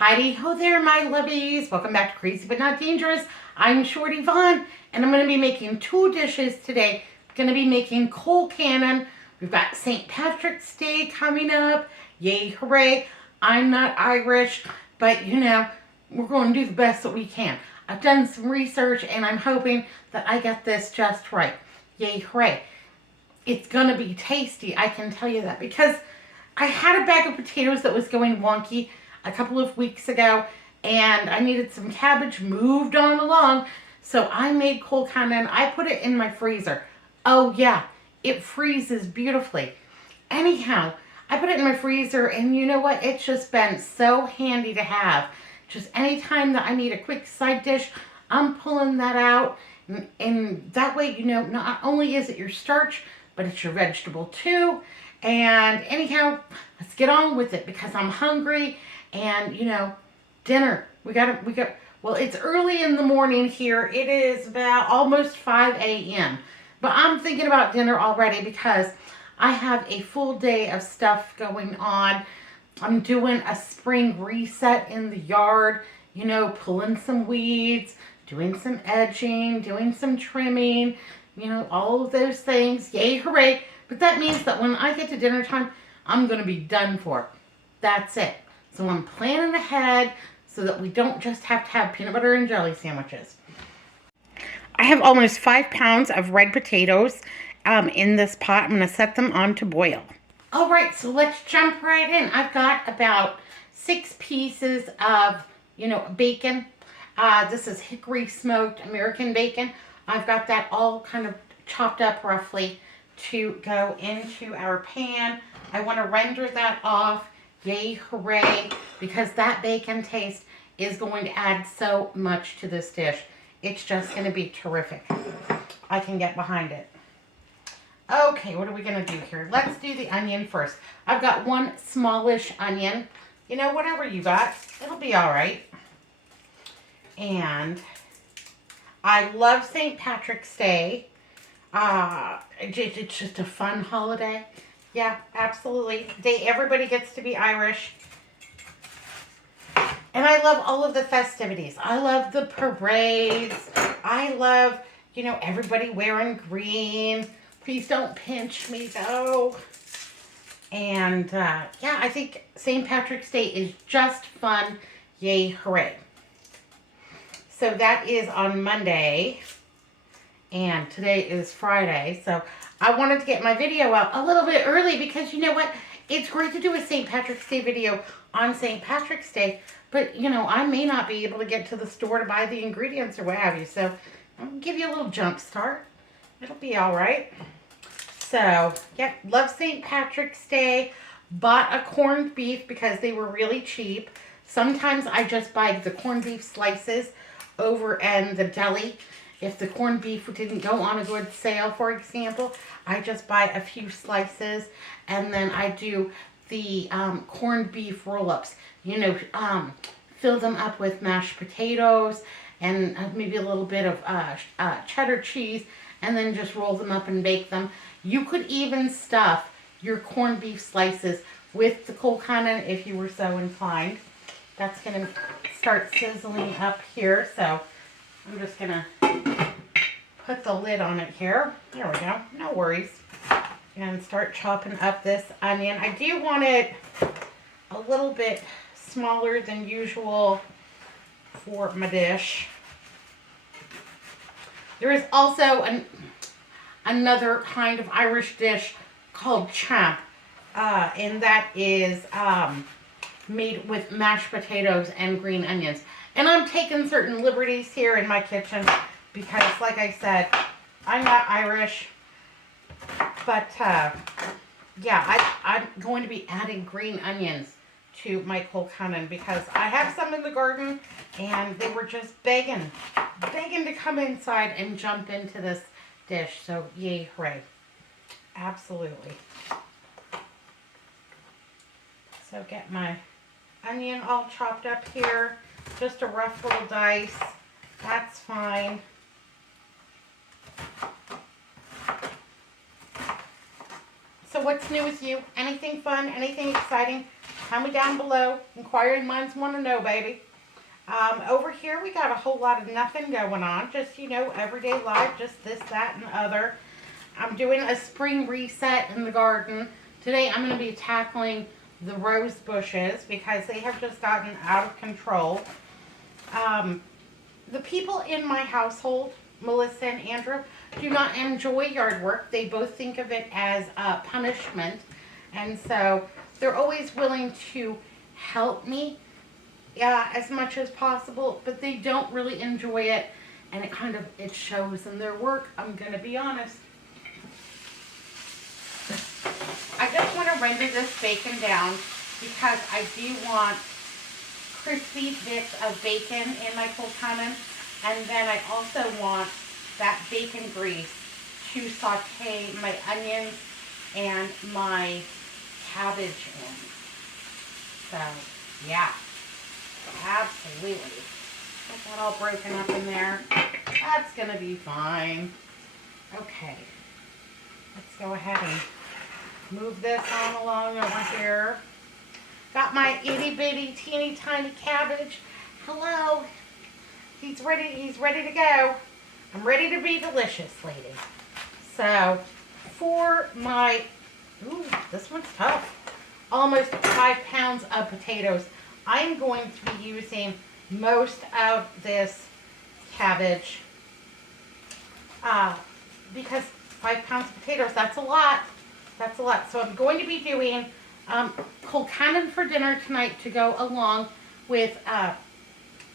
Heidi ho there, my lovies. Welcome back to Crazy But Not Dangerous. I'm Shorty Vaughn, and I'm going to be making two dishes today. I'm going to be making Colcannon. We've got St. Patrick's Day coming up. Yay, hooray. I'm not Irish, but you know, we're going to do the best that we can. I've done some research, and I'm hoping that I get this just right. Yay, hooray. It's going to be tasty, I can tell you that, because I had a bag of potatoes that was going wonky a couple of weeks ago, and I needed some cabbage moved on along, so I made Colcannon. I put it in my freezer. Oh yeah, it freezes beautifully. Anyhow, I put it in my freezer, and you know what? It's just been so handy to have. Just anytime that I need a quick side dish, I'm pulling that out, and that way, you know, not only is it your starch, but it's your vegetable too. And anyhow, let's get on with it because I'm hungry. And you know, dinner. Well, it's early in the morning here. It is about almost 5 a.m. But I'm thinking about dinner already because I have a full day of stuff going on. I'm doing a spring reset in the yard, you know, pulling some weeds, doing some edging, doing some trimming, you know, all of those things. Yay, hooray. But that means that when I get to dinner time, I'm going to be done for. That's it. So I'm planning ahead so that we don't just have to have peanut butter and jelly sandwiches. I have almost 5 pounds of red potatoes in this pot. I'm going to set them on to boil. All right, so let's jump right in. I've got about 6 pieces of, you know, bacon. This is hickory smoked American bacon. I've got that all kind of chopped up roughly to go into our pan. I want to render that off. Yay, hooray, because that bacon taste is going to add so much to this dish. It's just going to be terrific. I can get behind it. Okay, what are we going to do here? Let's do the onion first. I've got one smallish onion. You know, whatever you got, it'll be all right. And I love St. Patrick's Day. It's just a fun holiday. Yeah, absolutely. Day everybody gets to be Irish. And I love all of the festivities. I love the parades. I love, you know, everybody wearing green. Please don't pinch me, though. And, yeah, I think St. Patrick's Day is just fun. Yay, hooray. So that is on Monday. And today is Friday, so I wanted to get my video out a little bit early because you know what? It's great to do a St. Patrick's Day video on St. Patrick's Day, but you know, I may not be able to get to the store to buy the ingredients or what have you, so I'll give you a little jump start. It'll be all right. So, yeah, love St. Patrick's Day. Bought a corned beef because they were really cheap. Sometimes I just buy the corned beef slices over in the deli. If the corned beef didn't go on a good sale, for example, I just buy a few slices, and then I do the corned beef roll-ups. You know, fill them up with mashed potatoes and maybe a little bit of cheddar cheese, and then just roll them up and bake them. You could even stuff your corned beef slices with the Colcannon if you were so inclined. That's going to start sizzling up here, so I'm just going to put the lid on it here. There we go. No worries. And start chopping up this onion. I do want it a little bit smaller than usual for my dish. There is also another kind of Irish dish called champ. And that is made with mashed potatoes and green onions. And I'm taking certain liberties here in my kitchen because, like I said, I'm not Irish. But, yeah, I'm going to be adding green onions to my Colcannon because I have some in the garden and they were just begging to come inside and jump into this dish. So, yay, hooray. Absolutely. So, get my onion all chopped up here. Just a rough little dice. That's fine. So what's new with you? Anything fun? Anything exciting? Tell me down below. Inquiring minds want to know, baby. Over here, we got a whole lot of nothing going on. Just, you know, everyday life. Just this, that, and other. I'm doing a spring reset in the garden. Today, I'm going to be tackling the rose bushes because they have just gotten out of control. The people in my household, Melissa and Andrew, do not enjoy yard work. They both think of it as a punishment. And so they're always willing to help me as much as possible, but they don't really enjoy it, and it shows in their work. I'm going to be honest. I just want to render this bacon down because I do want crispy bits of bacon in my colcannon, and then I also want that bacon grease to saute my onions and my cabbage in. So, yeah, absolutely. Get that all broken up in there. That's going to be fine. Okay, let's go ahead and move this on along over here. Got my itty bitty teeny tiny cabbage. Hello. He's ready to go. I'm ready to be delicious, lady. So, for my, ooh, this one's tough. Almost 5 pounds of potatoes. I'm going to be using most of this cabbage because 5 pounds of potatoes, that's a lot. That's a lot. So I'm going to be doing colcannon for dinner tonight to go along with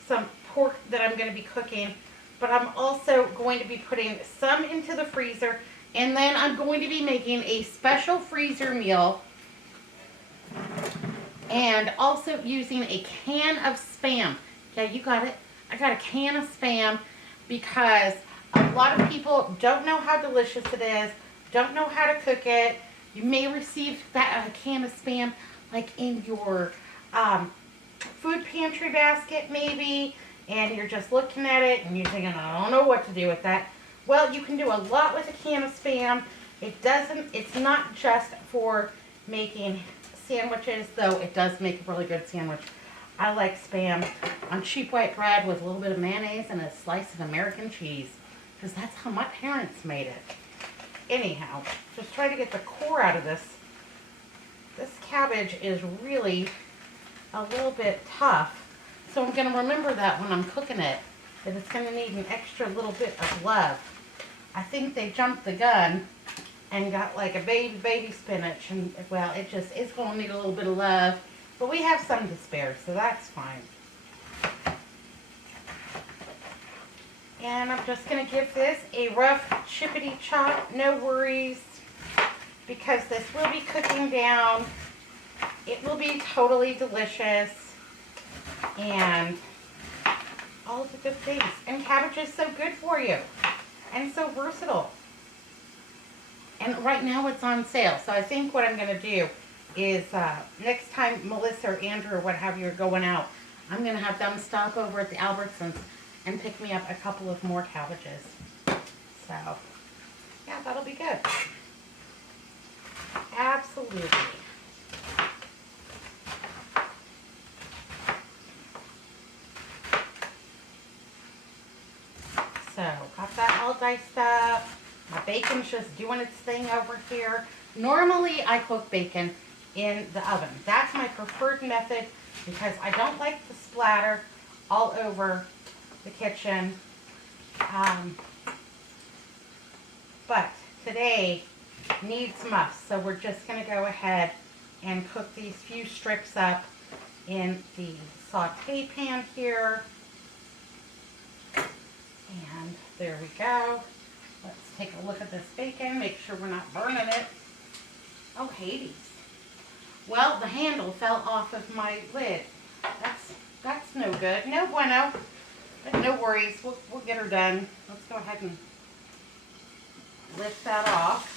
some pork that I'm going to be cooking. But I'm also going to be putting some into the freezer. And then I'm going to be making a special freezer meal. And also using a can of Spam. Yeah, you got it. I got a can of Spam because a lot of people don't know how delicious it is, don't know how to cook it. You may receive that can of Spam like in your food pantry basket maybe, and you're just looking at it and you're thinking, I don't know what to do with that. Well, you can do a lot with a can of Spam. It's not just for making sandwiches, though it does make a really good sandwich. I like Spam on cheap white bread with a little bit of mayonnaise and a slice of American cheese, because that's how my parents made it. Anyhow, just try to get the core out of this. This cabbage is really a little bit tough, so I'm going to remember that when I'm cooking it, that it's going to need an extra little bit of love. I think they jumped the gun and got like a baby spinach, and well, it's going to need a little bit of love, but we have some to spare, so that's fine. And I'm just going to give this a rough chippity chop, no worries, because this will be cooking down. It will be totally delicious, and all of the good things. And cabbage is so good for you, and so versatile. And right now it's on sale. So I think what I'm going to do is next time Melissa or Andrew or what have you are going out, I'm going to have them stop over at the Albertsons and pick me up a couple of more cabbages. So, yeah, that'll be good. Absolutely. So, got that all diced up. My bacon's just doing its thing over here. Normally, I cook bacon in the oven. That's my preferred method because I don't like the splatter all over the kitchen. But today needs must, so we're just going to go ahead and cook these few strips up in the saute pan here. And there we go. Let's take a look at this bacon, make sure we're not burning it. Oh, Hades. Well, the handle fell off of my lid. That's no good. No bueno. But no worries. We'll get her done. Let's go ahead and lift that off.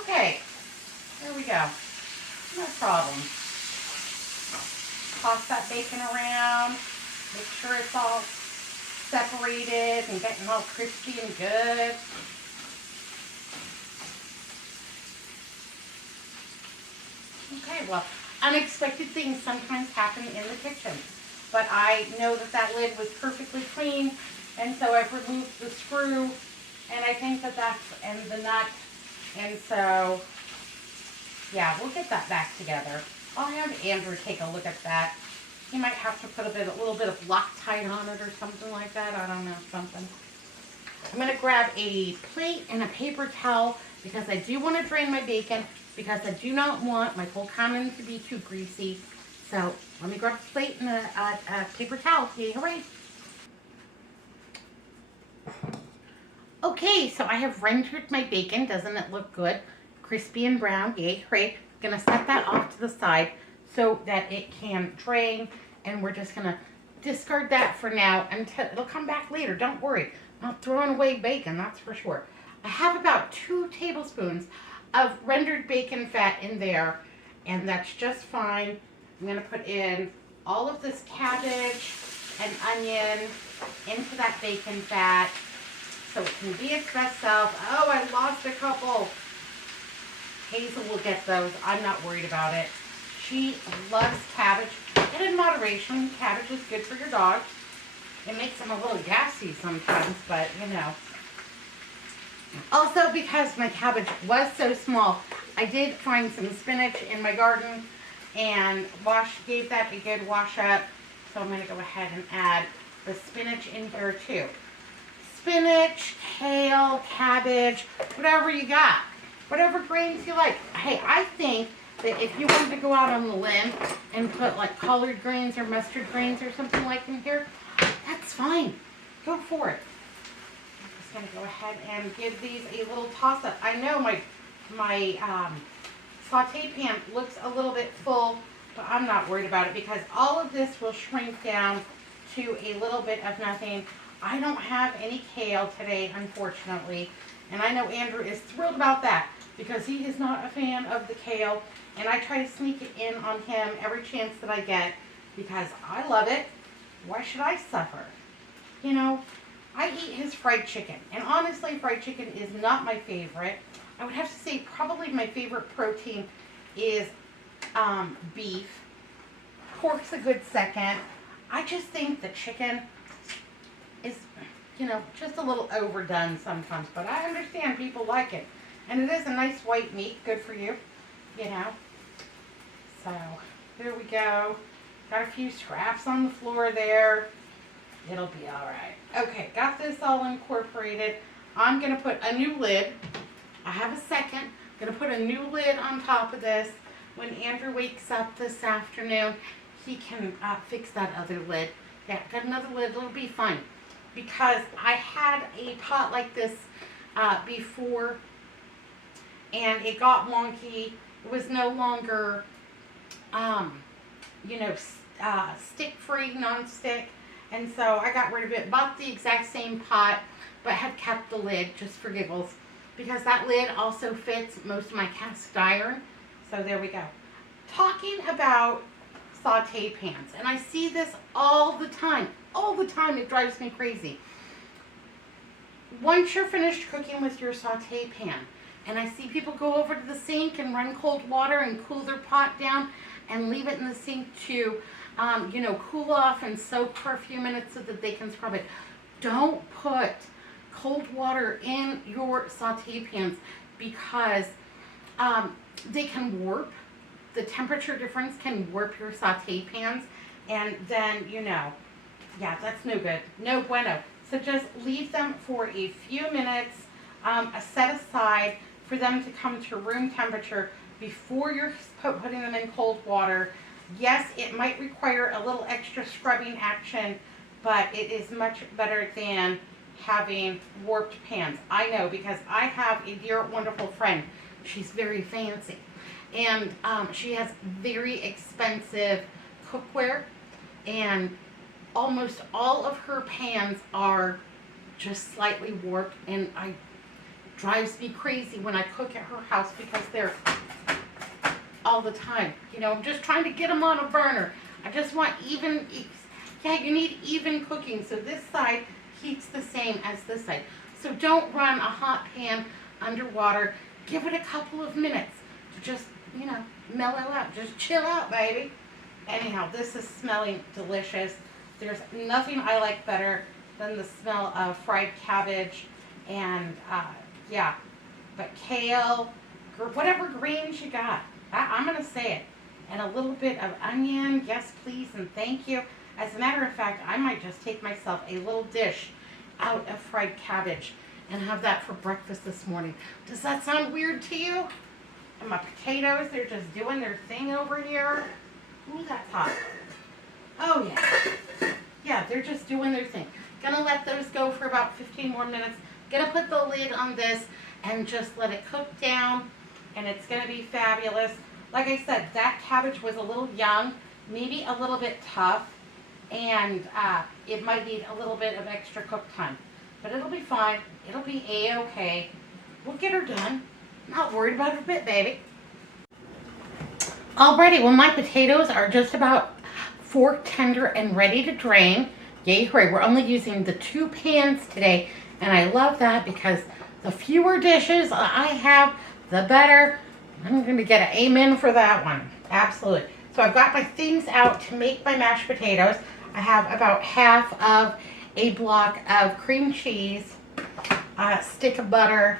Okay. There we go. No problem. Toss that bacon around. Make sure it's all separated and getting all crispy and good. Okay, well, unexpected things sometimes happen in the kitchen. But I know that that lid was perfectly clean, and so I've removed the screw, and I think that that's, and the nut, and so, yeah, we'll get that back together. I'll have Andrew take a look at that. He might have to put a little bit of Loctite on it or something like that. I don't know, something. I'm going to grab a plate and a paper towel because I do want to drain my bacon because I do not want my Colcannon to be too greasy. So let me grab a plate and a paper towel. Yay, hooray. Okay, so I have rendered my bacon. Doesn't it look good? Crispy and brown. Yay, hooray. I'm going to set that off to the side so that it can drain. And we're just going to discard that for now until it'll come back later. Don't worry. I'm not throwing away bacon, that's for sure. I have about 2 tablespoons of rendered bacon fat in there, and that's just fine. I'm going to put in all of this cabbage and onion into that bacon fat so it can be its best self. Oh, I lost a couple. Hazel will get those. I'm not worried about it. She loves cabbage. Get in moderation. Cabbage is good for your dog. It makes them a little gassy sometimes, but you know. Also, because my cabbage was so small, I did find some spinach in my garden and gave that a good wash up. So I'm going to go ahead and add the spinach in here too. Spinach, kale, cabbage, whatever you got. Whatever grains you like. Hey, I think that if you wanted to go out on the limb and put like collard greens or mustard greens or something like in here, that's fine. Go for it. I'm just going to go ahead and give these a little toss up. I know my saute pan looks a little bit full, but I'm not worried about it because all of this will shrink down to a little bit of nothing. I don't have any kale today, unfortunately, and I know Andrew is thrilled about that because he is not a fan of the kale, and I try to sneak it in on him every chance that I get because I love it. Why should I suffer? You know, I eat his fried chicken, and honestly, fried chicken is not my favorite. I would have to say probably my favorite protein is beef. Pork's a good second. I just think the chicken is, you know, just a little overdone sometimes, but I understand people like it. And it is a nice white meat, good for you, you know. So, there we go. Got a few scraps on the floor there. It'll be all right. Okay, got this all incorporated. I'm going to put a new lid. I have a second. I'm going to put a new lid on top of this. When Andrew wakes up this afternoon, he can fix that other lid. Yeah, got another lid. It'll be fine. Because I had a pot like this before, and it got wonky. It was no longer, you know, stick-free, non-stick. And so I got rid of it. Bought the exact same pot, but had kept the lid just for giggles. Because that lid also fits most of my cast iron. So there we go. Talking about saute pans, and I see this all the time. All the time, it drives me crazy. Once you're finished cooking with your saute pan, and I see people go over to the sink and run cold water and cool their pot down and leave it in the sink to, you know, cool off and soak for a few minutes so that they can scrub it. Don't put cold water in your saute pans because they can warp. The temperature difference can warp your saute pans, and then, you know, yeah, that's no good. No bueno. So just leave them for a few minutes, set aside for them to come to room temperature before you're putting them in cold water. Yes, it might require a little extra scrubbing action, but it is much better than having warped pans. I know because I have a dear, wonderful friend. She's very fancy. And she has very expensive cookware, and almost all of her pans are just slightly warped, and it drives me crazy when I cook at her house because they're all the time. You know, I'm just trying to get them on a burner. I just want even, yeah, you need even cooking. So this side heats the same as this side. So don't run a hot pan under water. Give it a couple of minutes to just, you know, mellow out. Just chill out, baby. Anyhow, this is smelling delicious. There's nothing I like better than the smell of fried cabbage and, yeah, but kale, whatever greens you got. I'm going to say it. And a little bit of onion, yes please and thank you. As a matter of fact, I might just take myself a little dish out of fried cabbage and have that for breakfast this morning. Does that sound weird to you? And my potatoes, they're just doing their thing over here. Ooh, that's hot. Oh yeah. Yeah, they're just doing their thing. Gonna let those go for about 15 more minutes. Gonna put the lid on this and just let it cook down, and it's gonna be fabulous. Like I said, that cabbage was a little young, maybe a little bit tough, and it might need a little bit of extra cook time. But it'll be fine. It'll be A-okay. We'll get her done. Not worried about it a bit, baby. Alrighty, well my potatoes are just about fork tender and ready to drain. Yay, hooray. We're only using the 2 pans today, and I love that because the fewer dishes I have, the better. I'm going to get an amen for that one. Absolutely. So I've got my things out to make my mashed potatoes. I have about half of a block of cream cheese, a stick of butter.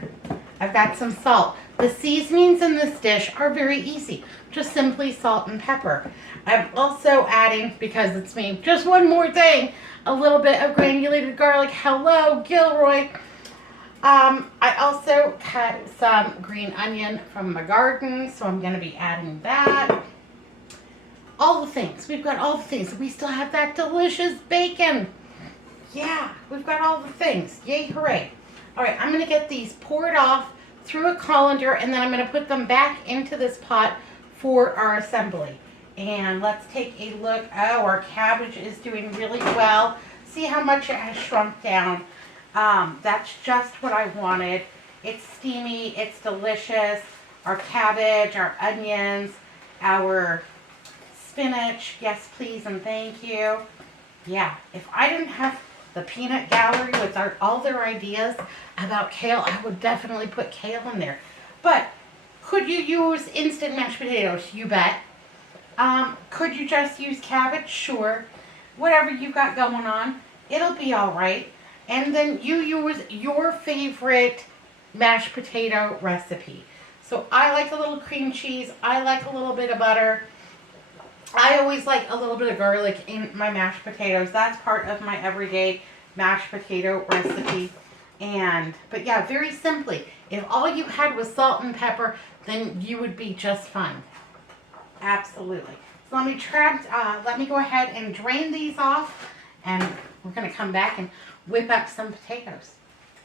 I've got some salt. The seasonings in this dish are very easy. Just simply salt and pepper. I'm also adding, because it's me, just one more thing, a little bit of granulated garlic. Hello, Gilroy. I also cut some green onion from my garden, so I'm going to be adding that. All the things. We've got all the things. We still have that delicious bacon. Yeah, we've got all the things. Yay, hooray. All right, I'm going to get these poured off through a colander, and then I'm going to put them back into this pot for our assembly. And let's take a look. Oh, our cabbage is doing really well. See how much it has shrunk down. That's just what I wanted. It's steamy, it's delicious. Our cabbage, our onions, our spinach, yes please and thank you. Yeah, if I didn't have the peanut gallery with all their ideas about kale, I would definitely put kale in there. But could you use instant mashed potatoes? You bet. Could you just use cabbage? Sure. Whatever you've got going on, it'll be all right. And then you use your favorite mashed potato recipe. So I like a little cream cheese. I like a little bit of butter. I always like a little bit of garlic in my mashed potatoes. That's part of my everyday mashed potato recipe. But yeah, very simply, if all you had was salt and pepper, then you would be just fine. Absolutely. So let me go ahead and drain these off, and we're going to come back and whip up some potatoes.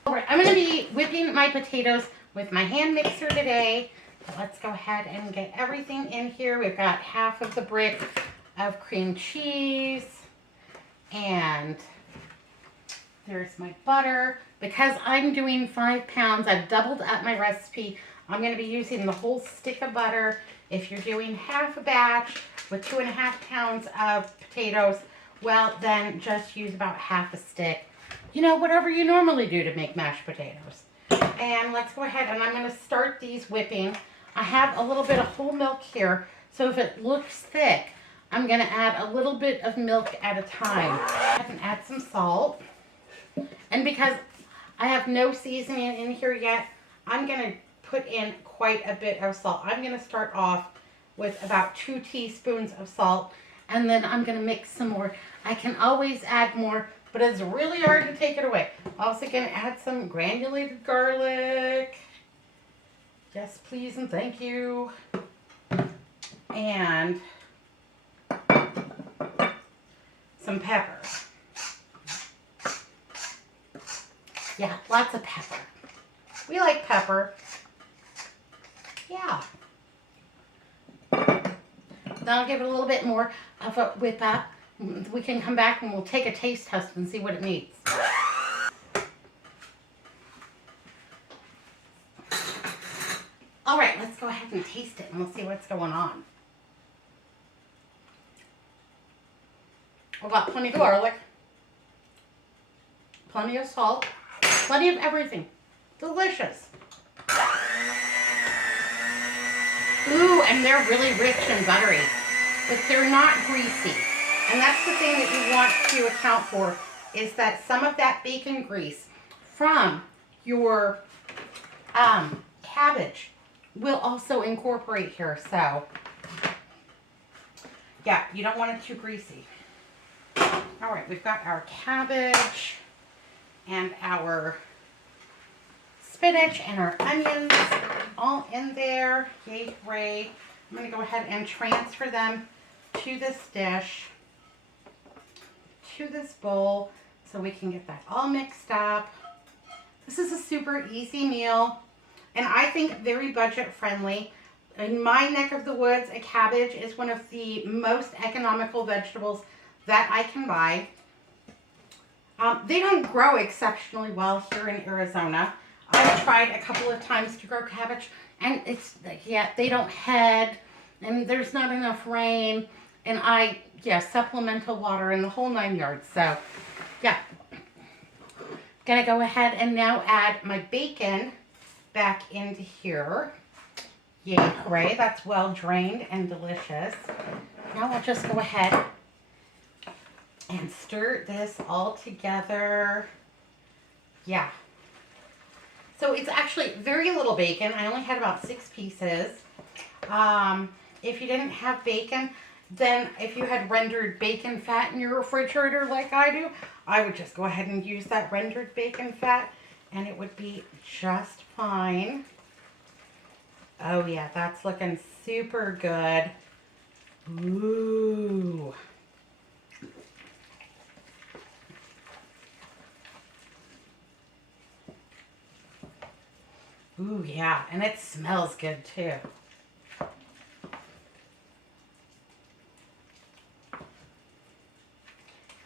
All right, I'm going to be whipping my potatoes with my hand mixer today. Let's go ahead and get everything in here. We've got half of the brick of cream cheese, and there's my butter. Because I'm doing 5 pounds, I've doubled up my recipe. I'm going to be using the whole stick of butter. If you're doing half a batch with 2.5 pounds of potatoes, well, then just use about half a stick. You know, whatever you normally do to make mashed potatoes. And let's go ahead, and I'm going to start these whipping. I have a little bit of whole milk here, so if it looks thick, I'm going to add a little bit of milk at a time. I can add some salt. And because I have no seasoning in here yet, I'm going to put in quite a bit of salt. I'm going to start off with about 2 teaspoons of salt, and then I'm going to mix some more. I can always add more, but it's really hard to take it away. Also going to add some granulated garlic. Yes, please and thank you. And some pepper. Yeah, lots of pepper. We like pepper. Yeah. Then I'll give it a little bit more of a whip up. We can come back and we'll take a taste test and see what it needs. All right, let's go ahead and taste it and we'll see what's going on. I've got plenty of garlic. plenty of salt, plenty of everything. Delicious. Ooh, and they're really rich and buttery, but they're not greasy. And that's the thing that you want to account for, is that some of that bacon grease from your cabbage will also incorporate here. So, yeah, you don't want it too greasy. All right, we've got our cabbage and our spinach and our onions all in there. Yay, hooray. I'm going to go ahead and transfer them to this dish, to this bowl, so we can get that all mixed up. This is a super easy meal, and I think very budget friendly. In my neck of the woods, a cabbage is one of the most economical vegetables that I can buy. They don't grow exceptionally well here in Arizona. I've tried a couple of times to grow cabbage, and it's, yeah, they don't head, and there's not enough rain, and supplemental water and the whole 9 yards. So, yeah. Gonna go ahead and now add my bacon back into here. Yay, hooray, that's well drained and delicious. Now I'll just go ahead and stir this all together. Yeah. So it's actually very little bacon. I only had about 6 pieces. If you didn't have bacon, then if you had rendered bacon fat in your refrigerator like I do, I would just go ahead and use that rendered bacon fat, and it would be just fine. Oh yeah, that's looking super good. Ooh. Ooh, yeah, and it smells good too.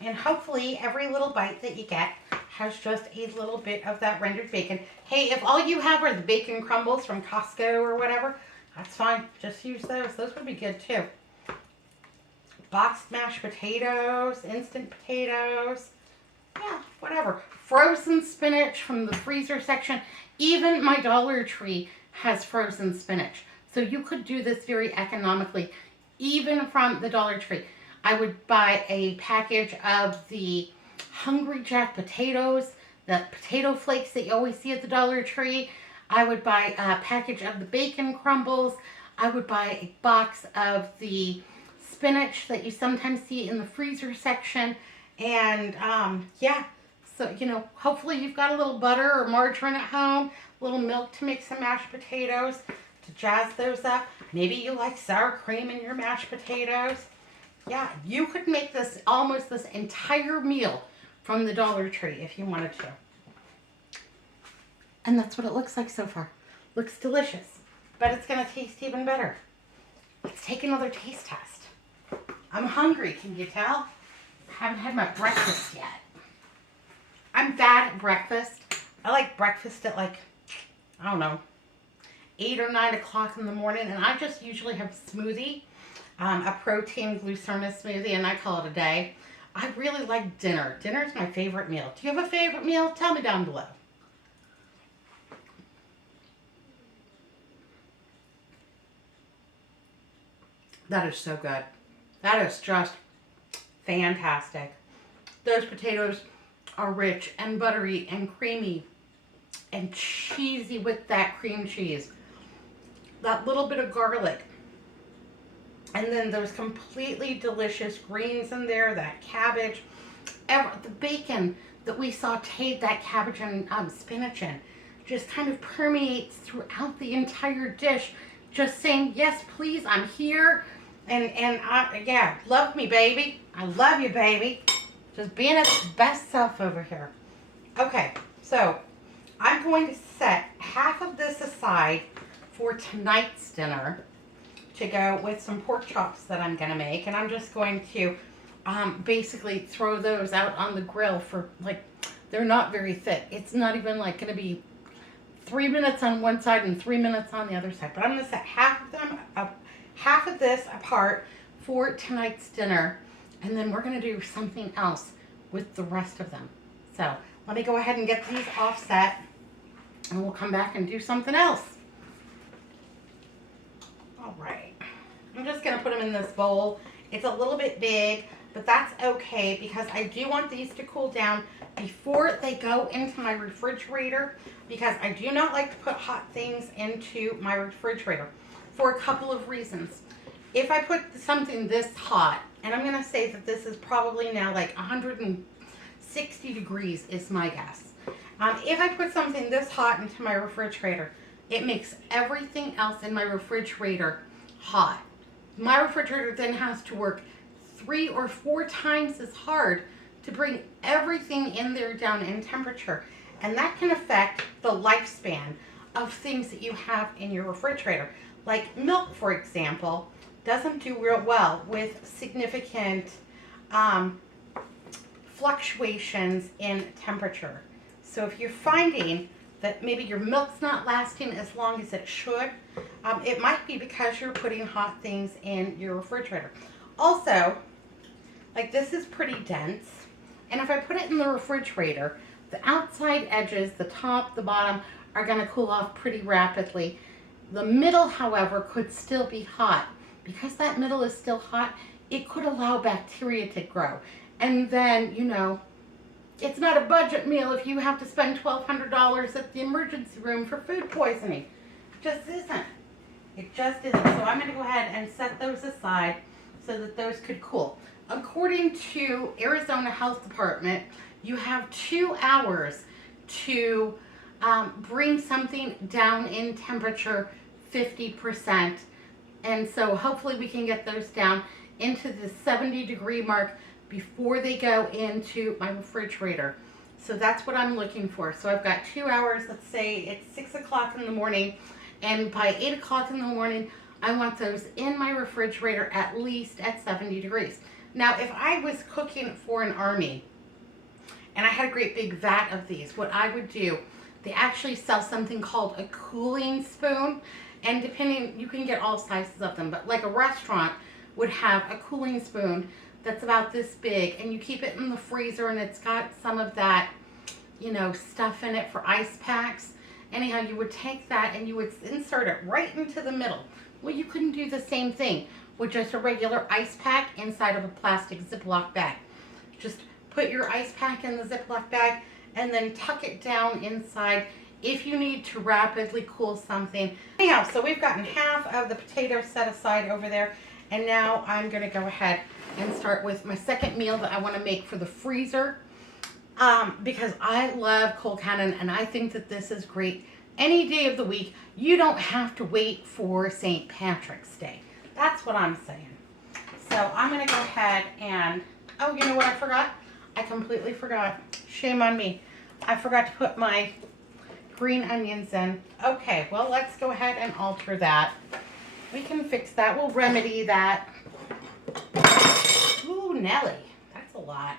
And hopefully every little bite that you get has just a little bit of that rendered bacon. Hey, if all you have are the bacon crumbles from Costco or whatever, that's fine. Just use those. Those would be good too. Boxed mashed potatoes, instant potatoes, yeah, whatever. Frozen spinach from the freezer section. Even my Dollar Tree has frozen spinach. So you could do this very economically, even from the Dollar Tree. I would buy a package of the Hungry Jack potatoes, the potato flakes that you always see at the Dollar Tree. I would buy a package of the bacon crumbles. I would buy a box of the spinach that you sometimes see in the freezer section. And yeah, so, you know, hopefully you've got a little butter or margarine at home, a little milk to make some mashed potatoes to jazz those up. Maybe you like sour cream in your mashed potatoes. Yeah, you could make this almost this entire meal from the Dollar Tree if you wanted to. And that's what it looks like so far. Looks delicious, but it's going to taste even better. Let's take another taste test. I'm hungry, can you tell? Haven't had my breakfast yet. I'm bad at breakfast. I like breakfast at like, I don't know, 8 or 9 o'clock in the morning, and I just usually have a smoothie. A protein glucerna smoothie, and I call it a day. I really like dinner. Dinner is my favorite meal. Do you have a favorite meal? Tell me down below. That is so good. That is just fantastic. Those potatoes are rich and buttery and creamy and cheesy with that cream cheese. That little bit of garlic. And then those completely delicious greens in there, that cabbage, the bacon that we sauteed that cabbage and spinach in, just kind of permeates throughout the entire dish. Just saying, yes, please, I'm here. And yeah, love me, baby. I love you, baby. Just being its best self over here. Okay, so I'm going to set half of this aside for tonight's dinner to go with some pork chops that I'm going to make. And I'm just going to basically throw those out on the grill for, like, they're not very thick. It's not even like going to be 3 minutes on one side and 3 minutes on the other side. But I'm going to set half of this apart for tonight's dinner. And then we're going to do something else with the rest of them. So Let me go ahead and get these offset, and we'll come back and do something else. All right. I'm just going to put them in this bowl. It's a little bit big, but that's okay because I do want these to cool down before they go into my refrigerator, because I do not like to put hot things into my refrigerator for a couple of reasons. If I put something this hot, and I'm going to say that this is probably now like 160 degrees is my guess. If I put something this hot into my refrigerator, it makes everything else in my refrigerator hot. My refrigerator then has to work 3 or 4 times as hard to bring everything in there down in temperature. And that can affect the lifespan of things that you have in your refrigerator. Like milk, for example, doesn't do real well with significant fluctuations in temperature. So if you're finding that maybe your milk's not lasting as long as it should, it might be because you're putting hot things in your refrigerator. Also, like this is pretty dense, and if I put it in the refrigerator, the outside edges, the top, the bottom, are going to cool off pretty rapidly. The middle, however, could still be hot. Because that middle is still hot, it could allow bacteria to grow. And then, you know, it's not a budget meal if you have to spend $1,200 at the emergency room for food poisoning. It just isn't. It just isn't. So I'm going to go ahead and set those aside so that those could cool. According to Arizona Health Department, you have 2 hours to bring something down in temperature 50%. And so hopefully we can get those down into the 70-degree mark before they go into my refrigerator. So that's what I'm looking for. So I've got 2 hours. Let's say it's 6 o'clock in the morning, and by 8 o'clock in the morning, I want those in my refrigerator at least at 70 degrees. Now, if I was cooking for an army and I had a great big vat of these, what I would do, they actually sell something called a cooling spoon. And depending, you can get all sizes of them, but like a restaurant would have a cooling spoon that's about this big, and you keep it in the freezer, and it's got some of that, you know, stuff in it for ice packs. Anyhow, you would take that and you would insert it right into the middle. Well, you couldn't do the same thing with just a regular ice pack inside of a plastic Ziploc bag. Just put your ice pack in the Ziploc bag and then tuck it down inside if you need to rapidly cool something. Anyhow, so we've gotten half of the potatoes set aside over there, and now I'm going to go ahead and start with my second meal that I want to make for the freezer, because I love Colcannon, and I think that this is great any day of the week. You don't have to wait for St. Patrick's Day. That's what I'm saying. So I'm going to go ahead and, oh, you know what I forgot? I completely forgot. Shame on me. I forgot to put my green onions in. Okay, well, let's go ahead and alter that. We can fix that. We'll remedy that. Ooh, Nelly. That's a lot.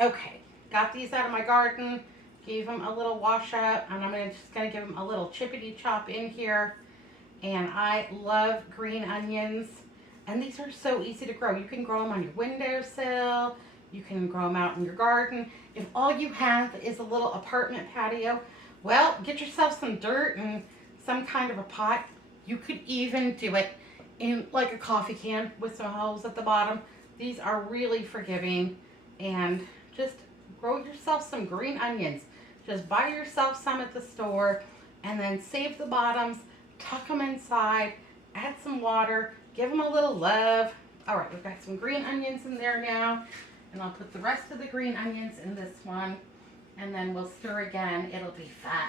Okay, got these out of my garden. Gave them a little wash up, and I'm just going to give them a little chippity chop in here. And I love green onions, and these are so easy to grow. You can grow them on your windowsill. You can grow them out in your garden. If all you have is a little apartment patio, well, get yourself some dirt and some kind of a pot. You could even do it in like a coffee can with some holes at the bottom. These are really forgiving, and just grow yourself some green onions. Just buy yourself some at the store and then save the bottoms, tuck them inside, add some water, give them a little love. All right, we've got some green onions in there now. And I'll put the rest of the green onions in this one, and then we'll stir again. It'll be fun.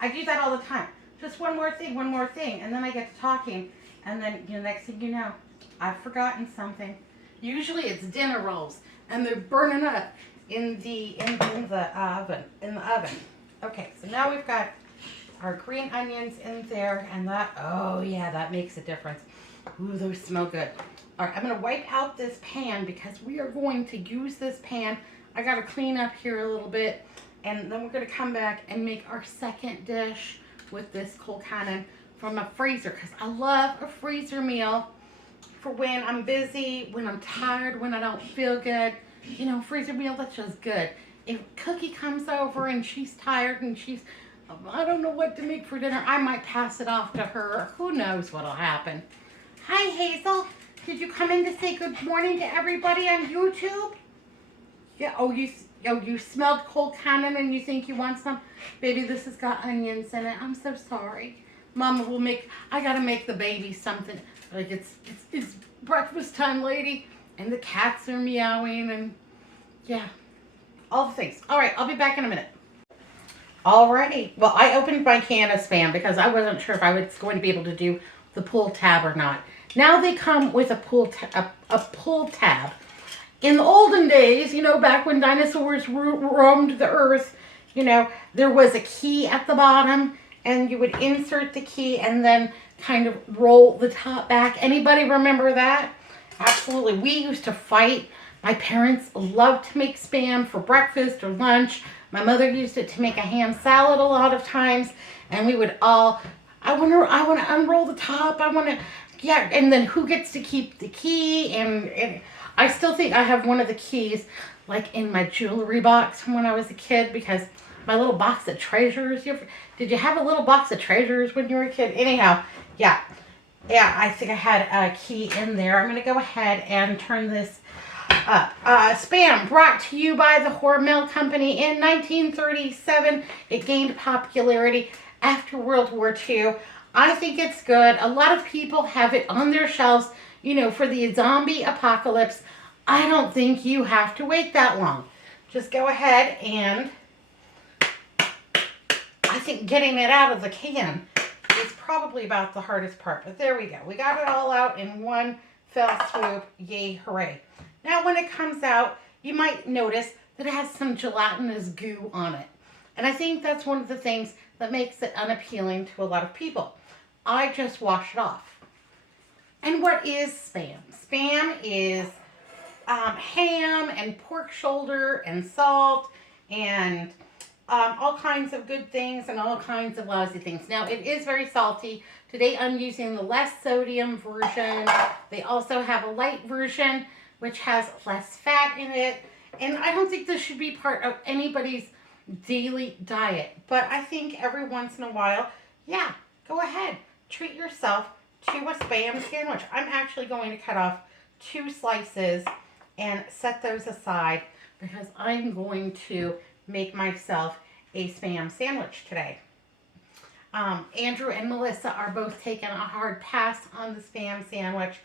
I do that all the time. Just one more thing, and then I get to talking, and then next thing you know, I've forgotten something. Usually it's dinner rolls, and they're burning up in the oven. Okay, so now we've got our green onions in there, and that, oh yeah, that makes a difference. Ooh, those smell good. All right, I'm going to wipe out this pan because we are going to use this pan. I got to clean up here a little bit, and then we're going to come back and make our second dish with this Colcannon from a freezer, because I love a freezer meal for when I'm busy, when I'm tired, when I don't feel good. freezer meal that's just good. If Cookie comes over and she's tired and I don't know what to make for dinner, I might pass it off to her. Who knows what'll happen. Hi, Hazel. Did you come in to say good morning to everybody on YouTube? Yeah. You smelled Colcannon and you think you want some? Baby, this has got onions in it. I'm so sorry. Mama will I gotta make the baby something. Like it's breakfast time, lady. And the cats are meowing and yeah, all the things. All right, I'll be back in a minute. Alrighty. Well, I opened my can of Spam because I wasn't sure if I was going to be able to do the pull tab or not. Now they come with a pull tab. In the olden days, back when dinosaurs roamed the earth, there was a key at the bottom and you would insert the key and then kind of roll the top back. Anybody remember that? Absolutely. We used to fight. My parents loved to make Spam for breakfast or lunch. My mother used it to make a ham salad a lot of times. And we would all, I want to unroll the top. And then who gets to keep the key? And I still think I have one of the keys like in my jewelry box from when I was a kid because my little box of treasures. Did you have a little box of treasures when you were a kid? Anyhow, yeah, I think I had a key in there. I'm going to go ahead and turn this up. Spam, brought to you by the Hormel Company in 1937. It gained popularity after World War II. I think it's good. A lot of people have it on their shelves, for the zombie apocalypse. I don't think you have to wait that long. Just go ahead and I think getting it out of the can is probably about the hardest part. But there we go. We got it all out in one fell swoop. Yay, hooray. Now when it comes out, you might notice that it has some gelatinous goo on it. And I think that's one of the things that makes it unappealing to a lot of people. I just wash it off. And what is Spam? Spam is ham and pork shoulder and salt and all kinds of good things and all kinds of lousy things. Now, it is very salty. Today, I'm using the less sodium version. They also have a light version, which has less fat in it. And I don't think this should be part of anybody's daily diet. But I think every once in a while, yeah, go ahead. Treat yourself to a Spam sandwich. I'm actually going to cut off 2 slices and set those aside because I'm going to make myself a Spam sandwich today. Andrew and Melissa are both taking a hard pass on the Spam sandwich,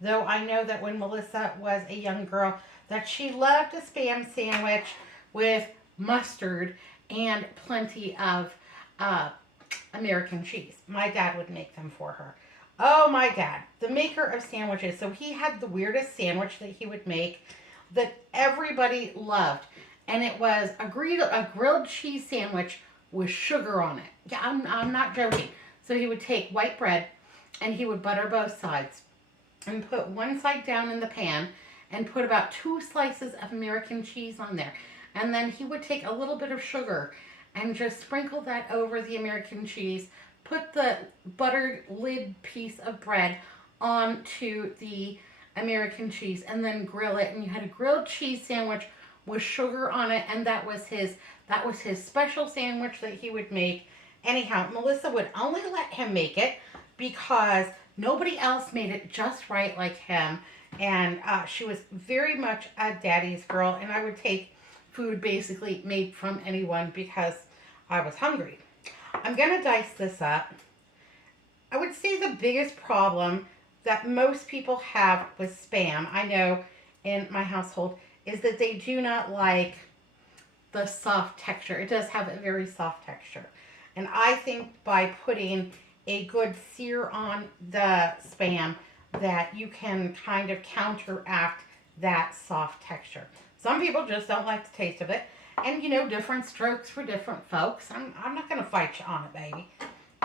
though I know that when Melissa was a young girl that she loved a Spam sandwich with mustard and plenty of American cheese. My dad would make them for her. Oh, my dad, the maker of sandwiches. So he had the weirdest sandwich that he would make that everybody loved. And it was a grilled cheese sandwich with sugar on it. Yeah, I'm not joking. So he would take white bread and he would butter both sides and put one side down in the pan and put about 2 slices of American cheese on there. And then he would take a little bit of sugar and just sprinkle that over the American cheese, put the buttered lid piece of bread onto the American cheese, and then grill it. And you had a grilled cheese sandwich with sugar on it, and that was his special sandwich that he would make. Anyhow, Melissa would only let him make it because nobody else made it just right like him. And she was very much a daddy's girl, and I would take food basically made from anyone because I was hungry. I'm going to dice this up. I would say the biggest problem that most people have with Spam, I know in my household, is that they do not like the soft texture. It does have a very soft texture. And I think by putting a good sear on the Spam that you can kind of counteract that soft texture. Some people just don't like the taste of it. And, different strokes for different folks. I'm not going to fight you on it, baby.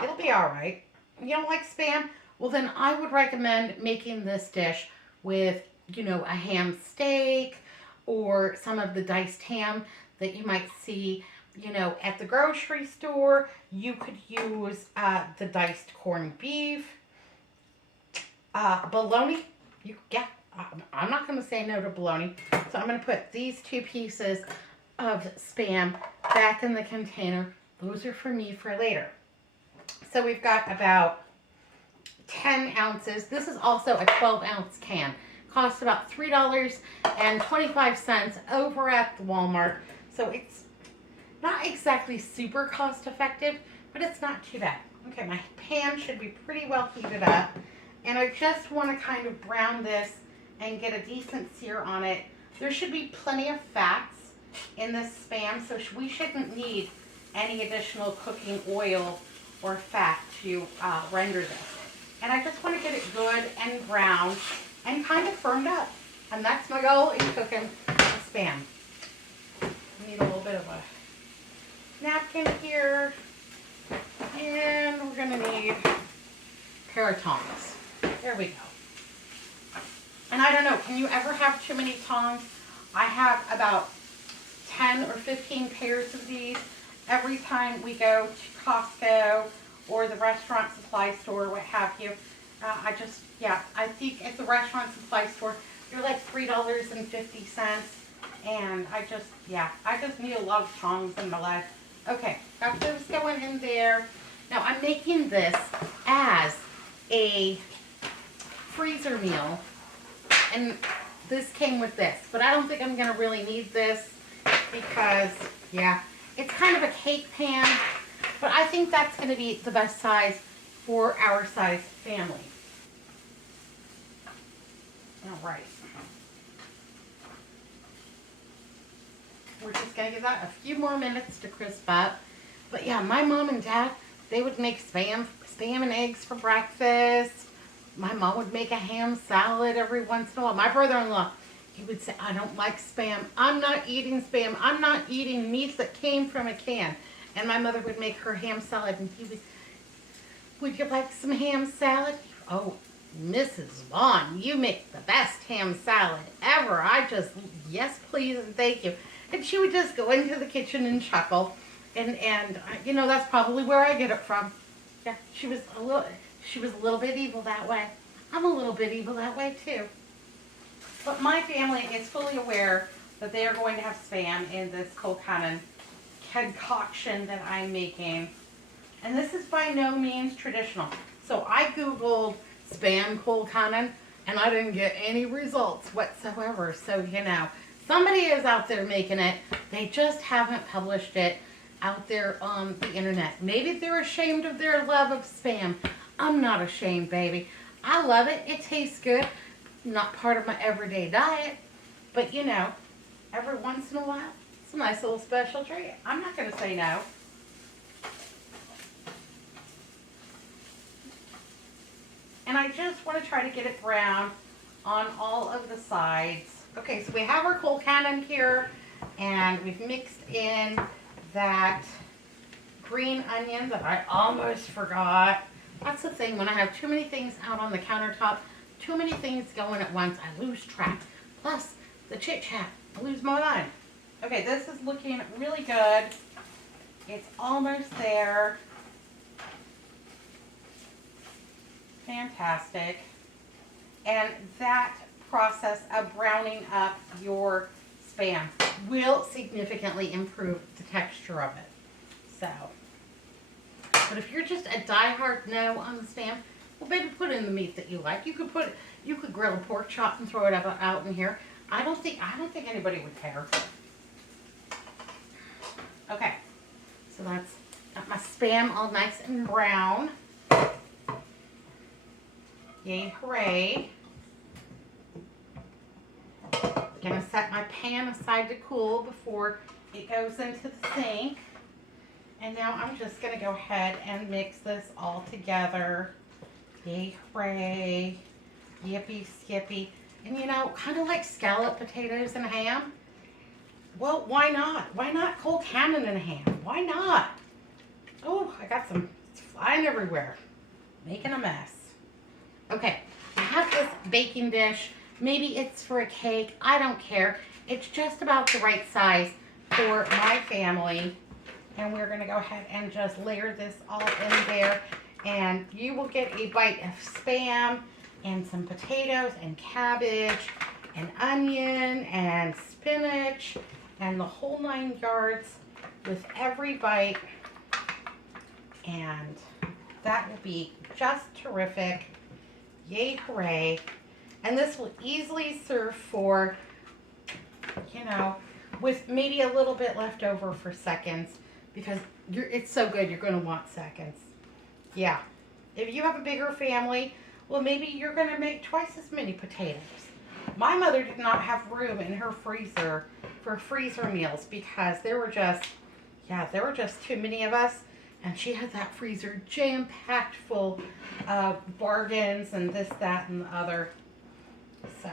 It'll be all right. You don't like Spam? Well, then I would recommend making this dish with, a ham steak or some of the diced ham that you might see, at the grocery store. You could use the diced corned beef, bologna. I'm not going to say no to bologna. So I'm going to put these 2 pieces of Spam back in the container. Those are for me for later. So we've got about 10 ounces. This is also a 12-ounce can. Costs about $3.25 over at the Walmart. So it's not exactly super cost effective, but it's not too bad. Okay, my pan should be pretty well heated up. And I just want to kind of brown this and get a decent sear on it. There should be plenty of fats in this Spam, so we shouldn't need any additional cooking oil or fat to render this. And I just want to get it good and brown and kind of firmed up. And that's my goal in cooking Spam. I need a little bit of a napkin here. And we're going to need a pair of tongs. There we go. And I don't know, can you ever have too many tongs? I have about 10 or 15 pairs of these every time we go to Costco or the restaurant supply store, what have you. I think at the restaurant supply store, they're like $3.50. And I just need a lot of tongs in my life. Okay, got those going in there. Now I'm making this as a freezer meal. And this came with this, but I don't think I'm going to really need this because, it's kind of a cake pan, but I think that's going to be the best size for our size family. All right. We're just going to give that a few more minutes to crisp up. But yeah, my mom and dad, they would make spam and eggs for breakfast. My mom would make a ham salad every once in a while. My brother-in-law, he would say, I don't like Spam. I'm not eating Spam. I'm not eating meats that came from a can. And my mother would make her ham salad, and he would you like some ham salad? Oh, Mrs. Vaughn, you make the best ham salad ever. Yes, please, and thank you. And she would just go into the kitchen and chuckle. And that's probably where I get it from. Yeah, she was a little bit evil that way. I'm a little bit evil that way too. But my family is fully aware that they are going to have Spam in this Colcannon concoction that I'm making. And this is by no means traditional. So I Googled Spam Colcannon and I didn't get any results whatsoever. So, somebody is out there making it. They just haven't published it out there on the internet. Maybe they're ashamed of their love of Spam. I'm not ashamed, baby. I love it. It tastes good. Not part of my everyday diet, but every once in a while, it's a nice little special treat. I'm not going to say no. And I just want to try to get it brown on all of the sides. Okay, so we have our Colcannon here, and we've mixed in that green onion that I almost forgot. That's the thing, when I have too many things out on the countertop, too many things going at once, I lose track. Plus, the chit-chat, I lose my mind. Okay, this is looking really good. It's almost there. Fantastic. And that process of browning up your Spam will significantly improve the texture of it. So, but if you're just a diehard no on the Spam, well, baby, put in the meat that you like. You could grill a pork chop and throw it out in here. I don't think anybody would care. Okay, so that's got my Spam all nice and brown. Yay, hooray. Gonna set my pan aside to cool before it goes into the sink. And now I'm just gonna go ahead and mix this all together. Yay, hooray. Yippee, skippy. And kind of like scalloped potatoes and ham. Well, why not? Why not Colcannon and ham? Why not? Oh, I got it's flying everywhere. Making a mess. Okay, I have this baking dish. Maybe it's for a cake. I don't care. It's just about the right size for my family. And we're going to go ahead and just layer this all in there. And you will get a bite of Spam and some potatoes and cabbage and onion and spinach and the whole 9 yards with every bite. And that will be just terrific. Yay, hooray. And this will easily serve for, you know, with maybe a little bit left over for seconds, because it's so good you're going to want seconds. Yeah. If you have a bigger family, well, maybe you're going to make twice as many potatoes. My mother did not have room in her freezer for freezer meals because there were just too many of us, and she had that freezer jam-packed full of bargains and this, that, and the other. So,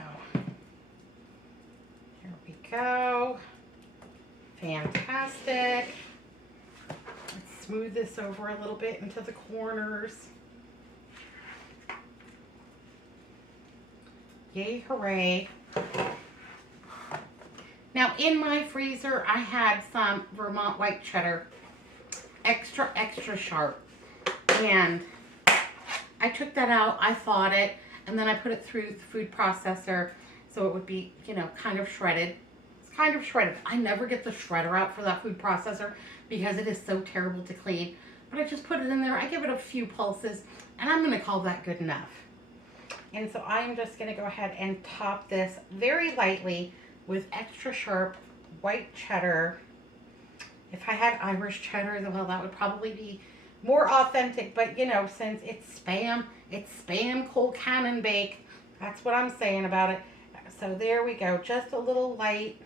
here we go. Fantastic. Let's smooth this over a little bit into the corners. Yay, hooray. Now, in my freezer, I had some Vermont white cheddar, extra sharp. And I took that out, I thawed it, and then I put it through the food processor so it would be, you know, kind of shredded. It's kind of shredded. I never get the shredder out for that food processor because it is so terrible to clean. But I just put it in there. I give it a few pulses, and I'm going to call that good enough. And so I'm just going to go ahead and top this very lightly with extra sharp white cheddar. If I had Irish cheddar, well, that would probably be more authentic. But, you know, since it's Spam Colcannon bake, that's what I'm saying about it. So there we go. Just a little light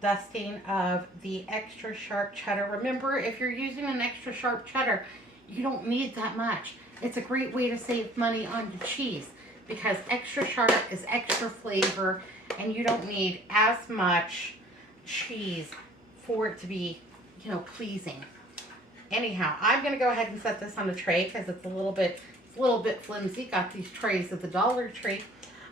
dusting of the extra sharp cheddar. Remember, if you're using an extra sharp cheddar, you don't need that much. It's a great way to save money on your cheese because extra sharp is extra flavor, and you don't need as much cheese for it to be, you know, pleasing. Anyhow, I'm going to go ahead and set this on a tray because it's a little bit flimsy. Got these trays at the Dollar Tree.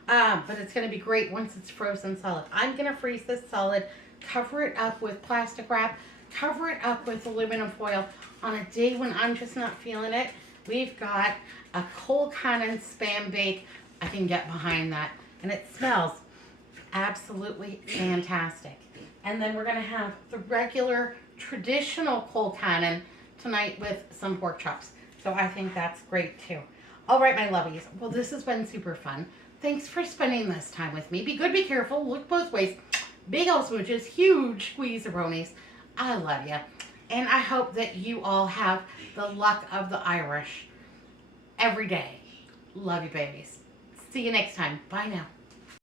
But it's going to be great once it's frozen solid. I'm going to freeze this solid, cover it up with plastic wrap, cover it up with aluminum foil. On a day when I'm just not feeling it, we've got a Colcannon Spam bake. I can get behind that. And it smells absolutely fantastic. And then we're going to have the regular traditional Colcannon tonight with some pork chops. So I think that's great too. All right, my lovies. Well, this has been super fun. Thanks for spending this time with me. Be good, be careful, look both ways. Big ol' smooches, huge squeeze-a-ronies. I love you. And I hope that you all have the luck of the Irish every day. Love you, babies. See you next time. Bye now.